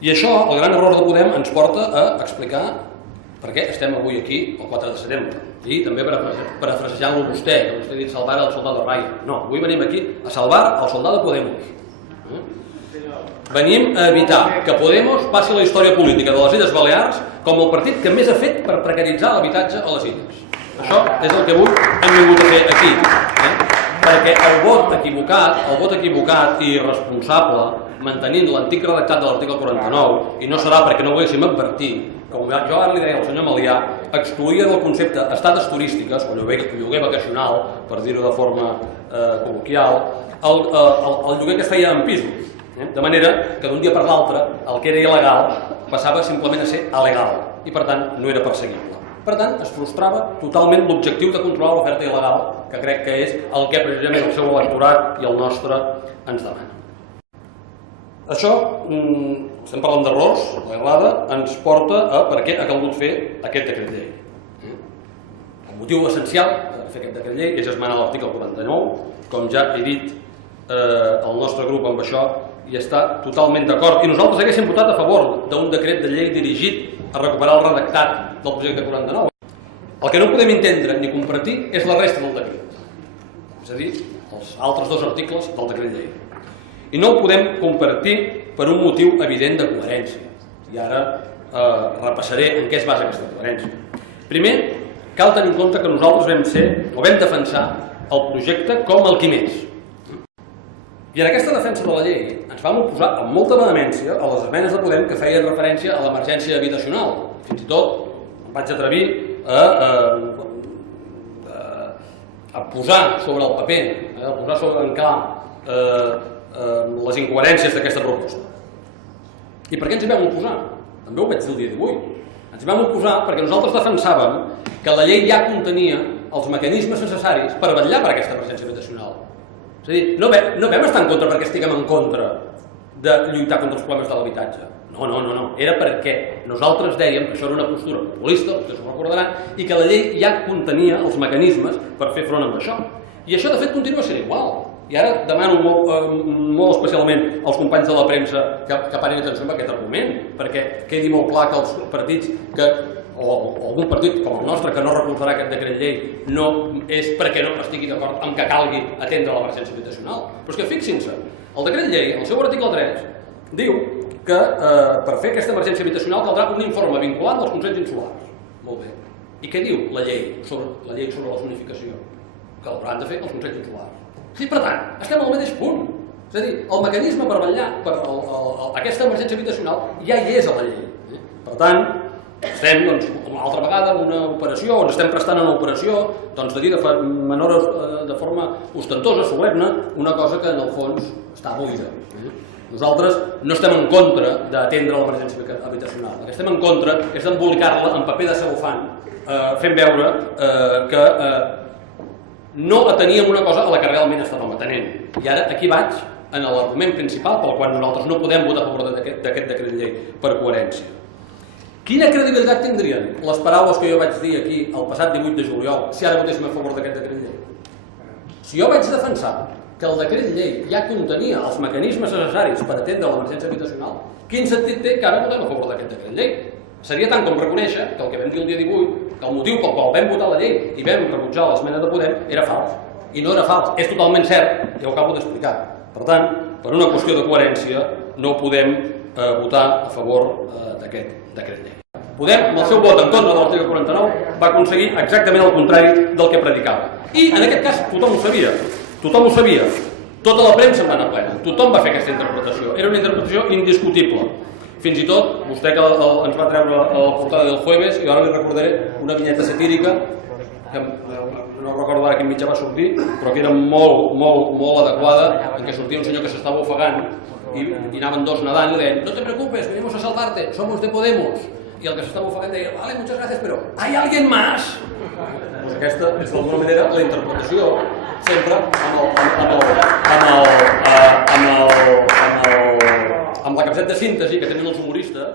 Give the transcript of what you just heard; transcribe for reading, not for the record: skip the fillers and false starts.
I això, el gran error de Podem, ens porta a explicar per què estem avui aquí el 4 de setembre. I també parafrasejant-lo vostè, que vostè ha dit salvar el soldado Ryan. No, avui venim aquí a salvar el soldado Podemos. Venim a evitar que Podemos passi la història política de les Illes Balears com el partit que més ha fet per precaritzar l'habitatge a les illes. Això és el que avui hem vingut a fer aquí. Perquè el vot equivocat i irresponsable, mantenint l'antic redactat de l'article 49, i no serà perquè no ho haguéssim advertit, com jo ara li deia al senyor Malià, excloïa del concepte estades turístiques, o lloguer vacacional, per dir-ho de forma col·loquial, el lloguer que es feia en pisos. De manera que d'un dia per l'altre el que era il·legal passava simplement a ser alegal i per tant no era perseguible. Per tant, es frustrava totalment l'objectiu de controlar l'oferta il·legal, que crec que és el que precisament el seu electorat i el nostre ens demana. Això, estem parlant d'errors, l'errada ens porta a per què ha calgut fer aquest decret llei. El motiu essencial de fer aquest decret llei és esmenar l'article 49, com ja he dit, el nostre grup amb això hi està totalment d'acord. I nosaltres haguéssim votat a favor d'un decret de llei dirigit a recuperar el redactat del projecte 49. El que no podem entendre ni compartir és la resta del decret, és a dir, els altres dos articles del decret llei. I no ho podem compartir per un motiu evident de coherència. I ara repassaré en què es basa aquesta coherència. Primer, cal tenir en compte que nosaltres vam defensar el projecte com el qui més. I en aquesta defensa de la llei ens vam oposar amb molta vehemència a les esmenes de Podem que feien referència a l'emergència habitacional. Fins i tot em vaig atrevir a posar sobre el paper, a posar sobre en clar les incoherències d'aquesta proposta. I per què ens hi vam oposar? També ho vaig dir el dia d'avui. Ens hi vam oposar perquè nosaltres defensàvem que la llei ja contenia els mecanismes necessaris per vetllar per aquesta emergència habitacional. És a dir, no vam estar en contra perquè estiguem en contra de lluitar contra els problemes de l'habitatge. No. Era perquè nosaltres dèiem que això era una postura populista, vostès ho recordaran, i que la llei ja contenia els mecanismes per fer front amb això. I això, de fet, continua sent igual. I ara demano molt especialment als companys de la premsa que parin atenció amb aquest argument, perquè quedi molt clar que els partits o algun partit com el nostre que no recolzarà aquest decret llei no és perquè no estigui d'acord amb que calgui atendre l'emergència habitacional. Però és que fixin-se, el decret llei, en el seu article 3, diu que per fer aquesta emergència habitacional caldrà un informe vinculat dels consells insulars. Molt bé. I què diu la llei sobre la zonificació? Que l'hauran de fer els consells insulars. Sí, per tant, estem al mateix punt. És a dir, el mecanisme per vetllar per aquesta emergència habitacional ja hi és a la llei. Per tant, estem una altra vegada en una operació, on estem prestant una operació de dir de forma ostentosa, solemne, una cosa que en el fons està buida. Nosaltres no estem en contra d'atendre l'emergència habitacional. El que estem en contra és d'embolicar-la en paper de cel·lofan, fent veure que no ateníem una cosa a la que realment estàvem atenent. I ara aquí vaig en l'argument principal pel qual nosaltres no podem votar a favor d'aquest decret llei per coherència. Quina credibilitat tindrien les paraules que jo vaig dir aquí el passat 18 de juliol si ara votéssim a favor d'aquest decret llei? Si jo vaig defensar que el decret llei ja contenia els mecanismes necessaris per atendre l'emergència habitacional, quin sentit té que ara votem a favor d'aquest decret llei? Seria tant com reconèixer que el que vam dir el dia 18, que el motiu pel qual vam votar la llei i vam rebutjar l'esmena de Podem era fals. I no era fals, és totalment cert, ja ho acabo d'explicar. Per tant, per una qüestió de coherència, no podem votar a favor d'aquest decret llei. Podem, amb el seu vot en contra de l'article 49, va aconseguir exactament el contrari del que predicava. I en aquest cas tothom ho sabia. Tothom ho sabia. Tota la premsa va anar plena. Tothom va fer aquesta interpretació. Era una interpretació indiscutible. Fins i tot, vostè que ens va treure a la portada del Jueves, i ara li recordaré una vinyeta satírica, que no recordo ara quin mitjà va sortir, però que era molt adequada, en què sortia un senyor que s'estava ofegant i anaven dos nedant i deien: no te preocupes, venimos a salvarte, somos de Podemos. I el que s'estava ofegant deia: vale, muchas gracias, pero ¿hay alguien más? Doncs aquesta és d'alguna manera la interpretació sempre amb la capacitat de síntesi que tenen els humoristes